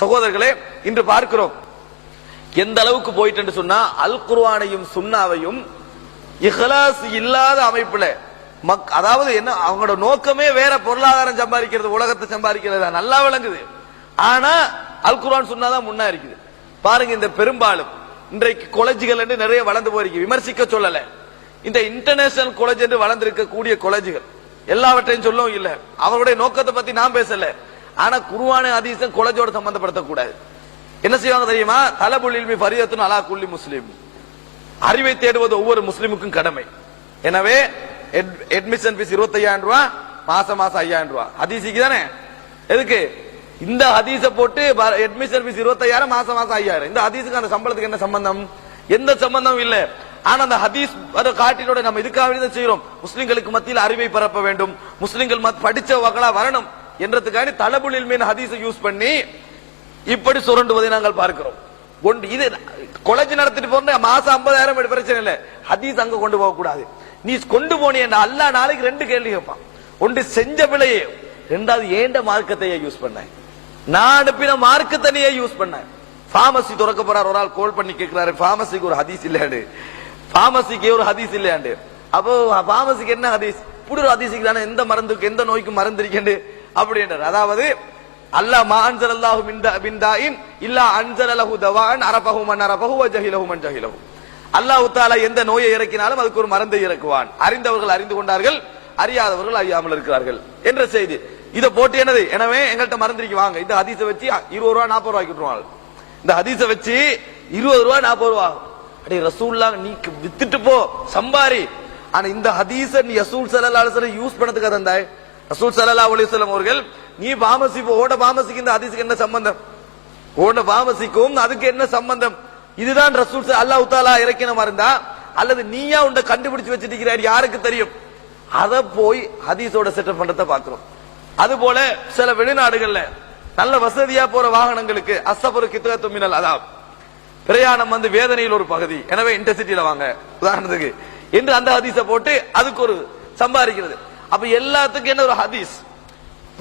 சகோதரர்களே இன்று பார்க்கிறோம். எந்த அளவுக்கு போயிட்டு சொன்னா அல் குர்வானையும் சுன்னாவையும் இஹ்லாஸ் இல்லாத அமைப்புல மக் அதாவது என்ன அவங்களோட நோக்கமே வேற பொருளாதாரம் சம்பாதிக்கிறது உலகத்தை சம்பாதிக்கிறது நல்லா விளங்குது. ஆனா அல் குர்வான் சுன்னாதான் முன்னா இருக்குது. பாருங்க இந்த பெரும்பாலும் இன்றைக்கு கொலேஜுகள் என்று நிறைய வளர்ந்து போயிருக்கு. விமர்சிக்க சொல்லல. இந்த இன்டர்நேஷனல் காலேஜ் என்று வளர்ந்திருக்கக்கூடிய கொலேஜுகள் எல்லாவற்றையும் சொல்லவும் இல்ல. அவருடைய நோக்கத்தை பத்தி நான் பேசல. ஆனா குருவான ஹதீஸும் கொலேஜோட சம்பந்தப்படுத்தக்கூடாது. என்ன செய்வாங்க தெரியுமா? தலபுல் இல்மி அலா குல்லி முஸ்லீம். அறிவை தேடுவது ஒவ்வொரு முஸ்லீமுக்கும் கடமை. எனவே அட்மிஷன் ஃபீஸ் இருபத்தையாயிரம் ரூபாய் மாசம் மாசம் ஐயாயிரம் ரூபாய் ஹதீசிக்கு தானே? எதுக்கு? இந்த ஹதீஸ போட்டு அட்மிஷன் ஃபீஸ் இருபத்தையாயிரம் மாசம் மாசம் ஐயாயிரம். இந்த ஹதீஸுக்கு அந்த சம்பளத்துக்கு என்ன சம்பந்தம்? எந்த சம்பந்தம் இல்ல. ஆனா அந்த ஹதீஸ் காட்டினோட காட்டிலோட நம்ம இதுக்காக தான் செய்யறோம் முஸ்லிம்களுக்கு மத்தியில் அறிவை பரப்ப வேண்டும். முஸ்லிம்கள் மத்- படிச்ச வகளா வரணும். என்றதுக்காக தலபுல் மீன் ஹதீஸை யூஸ் பண்ணி இப்படி சுரண்டுவதை நாங்கள் பார்க்கிறோம். ஒன்று இது கொலைஜ் நடத்திட்டு போன மாசம் ஐம்பதாயிரம் பிரச்சனை இல்லை. ஹதீஸ் அங்க கொண்டு போக கூடாது நீ கொண்டு போனீங்க அல்லா நாளைக்கு ரெண்டு கேள்வி கேட்பான். ஒன்று செஞ்ச பிழையே ரெண்டாவது ஏண்ட மார்க்கத்தையே யூஸ் பண்ண? நான் அனுப்பின மார்க்கத்தனையே யூஸ் பண்ணேன் பார்மசி திறக்க போறார் ஒரு ஆள் கோல் பண்ணி கேட்கிறாரு பார்மசிக்கு ஒரு ஹதீஸ் இல்லையாண்டு? பார்மசிக்கு ஒரு ஹதீஸ் இல்லையாண்டு? அப்போ பார்மசிக்கு என்ன ஹதீஸ்? புடு ஒரு ஹதீஸுக்கு தானே எந்த மருந்துக்கு எந்த நோய்க்கு மருந்து இருக்கேன் அப்படின்றார். அதாவது அல்லாஹ் மா அன்சலல்லாஹு மின் தா- மின் தாயின் இல்லா தவான் அரபஹு மன் அரபஹு வ ஜஹிலஹு. மன் ஜஹிலஹு அல்லாஹ் தாலா எந்த நோயை இறக்கினாலும் அதுக்கு ஒரு மருந்தை இறக்குவான். அறிந்தவர்கள் அறிந்து கொண்டார்கள் அறியாதவர்கள் அறியாமல் இருக்கிறார்கள் என்ற செய்தி. இதை போட்டு என்னது? எனவே எங்கள்கிட்ட மறந்துருக்கு வாங்க. இந்த ஹதீஸை வச்சு இருபது ரூபா நாற்பது ரூபாய்க்கு விட்டுருவாங்க. இந்த ஹதீஸை வச்சு இருபது ரூபா நாற்பது ரூபா அடே ரசூல்லா நீ வித்துட்டு போ சம்பாரி. ஆனா இந்த ஹதீஸ நீ ரசூல் ஸல்லல்லாஹு அலைஹி யூஸ் பண்ணதுக்காக தந்தாய் ரசூல் சல்லா அலிஸ்லாம் அவர்கள் நீ பாமசி போ, ஓட பாமசிக்கு இந்த ஹதீஸுக்கு என்ன சம்பந்தம்? ஓட பாமசிக்கும் அதுக்கு என்ன சம்பந்தம்? இதுதான் ரசூல் அல்லா அல்லாஹ் தஆலா இறக்கின இருந்தா அல்லது நீயா உண்ட கண்டுபிடிச்சு வச்சிருக்கிறார் யாருக்கு தெரியும்? அத போய் ஹதீஸோட செட்டப் பண்றத பாக்குறோம் அது போல சில வெளிநாடுகள்ல நல்ல வசதியா போற வாகனங்களுக்கு அசபரு கித்தகத்து மினல் அதான் பிரயாணம் வந்து வேதனையில் ஒரு பகுதி. எனவே இன்டர்சிட்டியில வாங்க. உதாரணத்துக்கு என்று அந்த ஹதீஸை போட்டு அதுக்கு ஒரு சம்பாதிக்கிறது. அப்ப எல்லாத்துக்கும் என்ன ஒரு ஹதீஸ்?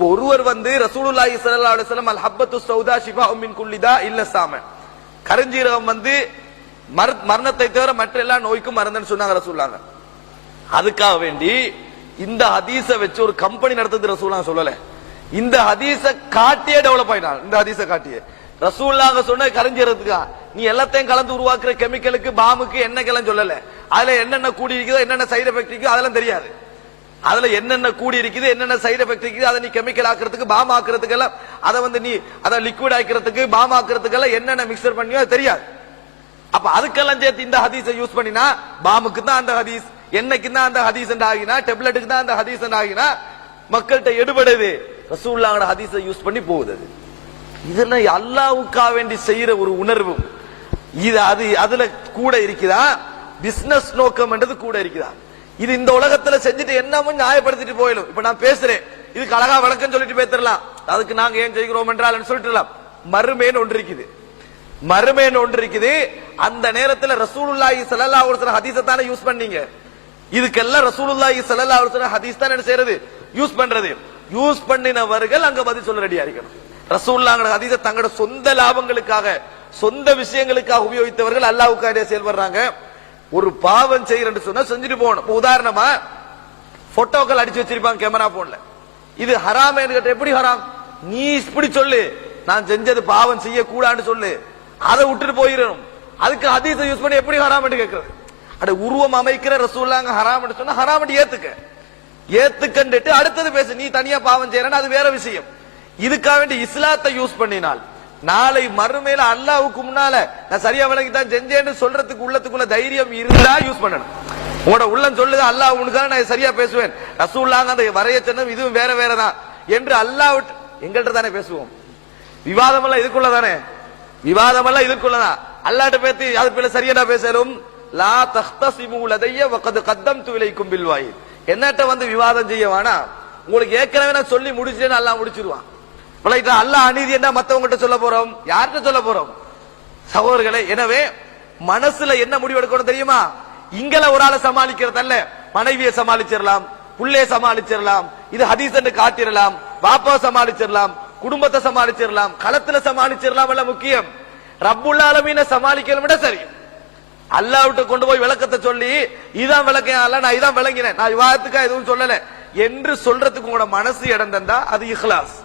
ஒருவர் வந்து ரசூலுல்லாஹி ஸல்லல்லாஹு அலைஹி வஸல்லம் அல் ஹப்பத்து சௌதா ஷிஃபா மின் குல்லிதா இல்ல சாம. கரஞ்சீரகம் வந்து மரணத்தை தவிர மற்ற எல்லா நோய்க்கும் மருந்துன்னு சொன்னாங்க ரசூலுல்லாங்க அதுக்காக வேண்டி இந்த ஹதீஸ வச்சு ஒரு கம்பெனி நடத்துறது ரசூலா சொல்லல. இந்த ஹதீஸ காட்டியே டெவலப் ஆயினான் இந்த ஹதீஸ காட்டியே. ரசூல்லாங்க சொன்ன கரைஞ்சிறதுக்கா நீ எல்லாத்தையும் கலந்து உருவாக்குற கெமிக்கலுக்கு பாமுக்கு எண்ணெய்க்கெல்லாம் சொல்லல. அதுல என்னென்ன கூடி இருக்குதோ என்னென்ன சைடு எஃபெக்ட் இருக்கோ அதெல்லாம் தெரியாது. அதுல என்னென்ன கூடி இருக்குது என்னென்ன சைடு எஃபெக்ட் இருக்குது அதை நீ கெமிக்கல் ஆக்குறதுக்கு பாம் ஆக்குறதுக்கு எல்லாம் அதை வந்து நீ அதை லிக்விட் ஆக்கிறதுக்கு பாம் ஆக்குறதுக்கு எல்லாம் என்னென்ன மிக்சர் பண்ணியோ தெரியாது. அப்ப அதுக்கெல்லாம் சேர்த்து இந்த ஹதீஸை யூஸ் பண்ணினா பாமுக்கு தான் அந்த ஹதீஸ் என்னைக்கு தான் அந்த ஹதீஸ் ஆகினா டெப்லெட்டுக்கு தான் அந்த ஹதீஸ் ஆகினா மக்கள்கிட்ட எடுபடுது. ரசூல்லாவோட ஹதீஸை யூஸ் பண்ணி போகுது இதெல்லாம் அல்லாவுக்கா வேண்டி செய்யற ஒரு உணர்வு. இது அது அதுல கூட இருக்குதா? பிசினஸ் நோக்கம் என்றது கூட இருக்குதா? இது இந்த உலகத்துல செஞ்சுட்டு என்னமும் நியாயப்படுத்திட்டு போயிடும். இப்ப நான் பேசுறேன். இதுக்கு அழகா விளக்கம் சொல்லிட்டு பேசிடலாம் அதுக்கு நாங்க ஏன் செய்கிறோம் என்றால் சொல்லிட்டுலாம் மறுமேன் ஒன்று இருக்குது. மறுமேன் ஒன்று இருக்குது. அந்த நேரத்துல ரசூலுல்லாஹி ஸல்லல்லாஹு ஒரு வஸல்லம் ஹதீஸை தானே யூஸ் பண்ணீங்க. இதுக்கெல்லாம் ரசூலுல்லாஹி ஸல்லல்லாஹு ஒரு வஸல்லம் ஹதீஸ் தான் என்ன செய்யறது? யூஸ் பண்றது. யூஸ் பண்ணினவர்கள் அங்க பதில் சொல்ல ரெடியா இருக்கணும். ரசூல்லாங்கிற ஹதீஸை தங்களோட சொந்த லாபங்களுக்காக சொந்த விஷயங்களுக்காக உபயோகித்தவர்கள் அல்லாஹ்வுக்காக செயல்படுறாங்க ஒரு பாவம் செய்யறேன்னு சொன்னா செஞ்சுட்டு போகணும். உதாரணமா போட்டோக்கள் அடிச்சு வச்சிருப்பாங்க கேமரா போன்ல இது ஹராம் கேட்ட எப்படி ஹராம்? நீ இப்படி சொல்லு. நான் செஞ்சது பாவம் செய்ய கூடாதுன்னு சொல்லு. அதை விட்டுட்டு போயிடணும் அதுக்கு ஹதீஸை யூஸ் பண்ணி எப்படி ஹராம் கேட்கறது? அட உருவம் அமைக்கிற ரசூல்லாங்க ஹராம் சொன்னா ஹராம் ஏத்துக்க. ஏத்துக்கண்டுட்டு அடுத்தது பேசு. நீ தனியா பாவம் செய்யறன்னு அது வேற விஷயம். இதுக்காக வேண்டி இஸ்லாத்தை யூஸ் பண்ணினால் நாளை மறுமையில அல்லாவுக்கு முன்னால நான் சரியா விளங்கி தான் செஞ்சேன்னு சொல்றதுக்கு உள்ளத்துக்குள்ள தைரியம் இருந்தா யூஸ் பண்ணணும். உங்களோட உள்ளம் சொல்லுது அல்லாஹ் உனக்காக நான் சரியா பேசுவேன். ரசூல்லாங்க அந்த வரைய சொன்னது இதுவும் வேற வேற தான் என்று அல்லாஹ் எங்கள்கிட்ட தானே பேசுவோம். விவாதம் எல்லாம் இதுக்குள்ள தானே? விவாதம் எல்லாம் இதுக்குள்ளதான் அல்லாட்ட பேசி அது பிள்ளை சரியா பேசலும்? லா தஹ்தசிமு லதைய வகது கத்தம் துவிலைக்கும் பில்வாய் என்னட்ட வந்து விவாதம் செய்ய வேணாம். உங்களுக்கு ஏற்கனவே நான் சொல்லி முடிச்சேன்னு அல்லாஹ் முடிச்சிருவான். ரைட்டா அல்லாஹ் அநீதி என்ன மத்தவங்ககிட்ட சொல்ல போறோம்? யார்கிட்ட சொல்ல போறோம்? சகோதரர்களே எனவே மனசுல என்ன முடிவு எடுக்கணும் தெரியுமா? இங்கல ஒரு ஆளை சமாளிக்கிறது அல்ல. மனைவியை சமாளிச்சிடலாம் புள்ளைய சமாளிச்சிடலாம் இது ஹதீஸ் காட்டிடலாம் பாப்பா சமாளிச்சிடலாம் குடும்பத்தை சமாளிச்சிடலாம் களத்துல சமாளிச்சிடலாம் எல்லாம் முக்கியம். ரப்புள்ள ஆலமீனை சமாளிக்கணும் விட சரி. அல்லாவிட்ட கொண்டு போய் விளக்கத்தை சொல்லி இதான் விளக்கம் அல்ல நான் இதான் விளங்கினேன். நான் விவாதத்துக்கா எதுவும் சொல்லல. என்று சொல்றதுக்கு உங்களோட மனசு இடம் தந்தா அது இஹ்லாஸ்.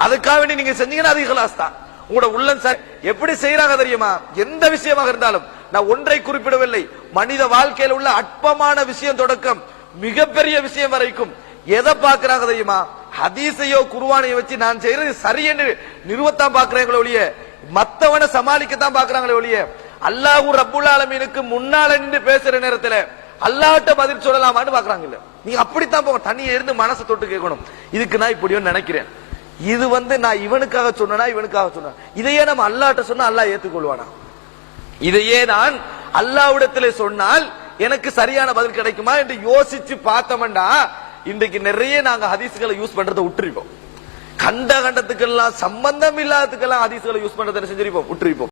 அதுக்காக வேண்டி நீங்க செஞ்சீங்கன்னா அது இகலாஸ் தான். உங்களோட உள்ளம் சார் எப்படி செய்யறாங்க தெரியுமா? எந்த விஷயமாக இருந்தாலும் நான் ஒன்றை குறிப்பிடவில்லை. மனித வாழ்க்கையில் உள்ள அற்பமான விஷயம் தொடக்கம் மிகப்பெரிய விஷயம் வரைக்கும். எதை பாக்குறாங்க தெரியுமா? ஹதீசையோ குருவானையோ வச்சு நான் செய்யறது சரி என்று நிறுவத்தான் பாக்குறாங்களே ஒழிய மத்தவனை சமாளிக்கத்தான் பாக்குறாங்களே ஒழிய அல்லாஹு ரப்புல் ஆலமீனுக்கு முன்னால நின்று பேசுற நேரத்துல அல்லாட்ட பதில் சொல்லலாமான்னு பாக்குறாங்க இல்ல. நீங்க அப்படித்தான் போங்க தண்ணியை இருந்து மனசை தொட்டு கேட்கணும். இதுக்கு நான் இப்படியும் நினைக்கிறேன். இது வந்து நான் இவனுக்காக சொன்னா இவனுக்காக சொன்னேன் இதையே நம்ம அல்லாட்ட சொன்னா அல்லாஹ் ஏத்துக்கொள்வானா? இதையே நான் அல்லாவிடத்திலே சொன்னால் எனக்கு சரியான பதில் கிடைக்குமா என்று யோசிச்சு பார்த்தோம்னா இன்றைக்கு நிறைய நாங்க ஹதீஸ்களை யூஸ் பண்றதை விட்டுருப்போம் கண்ட கண்டத்துக்கெல்லாம் சம்பந்தம் இல்லாததுக்கெல்லாம் ஹதீஸ்களை யூஸ் பண்றதை செஞ்சிருப்போம்? விட்டுருப்போம்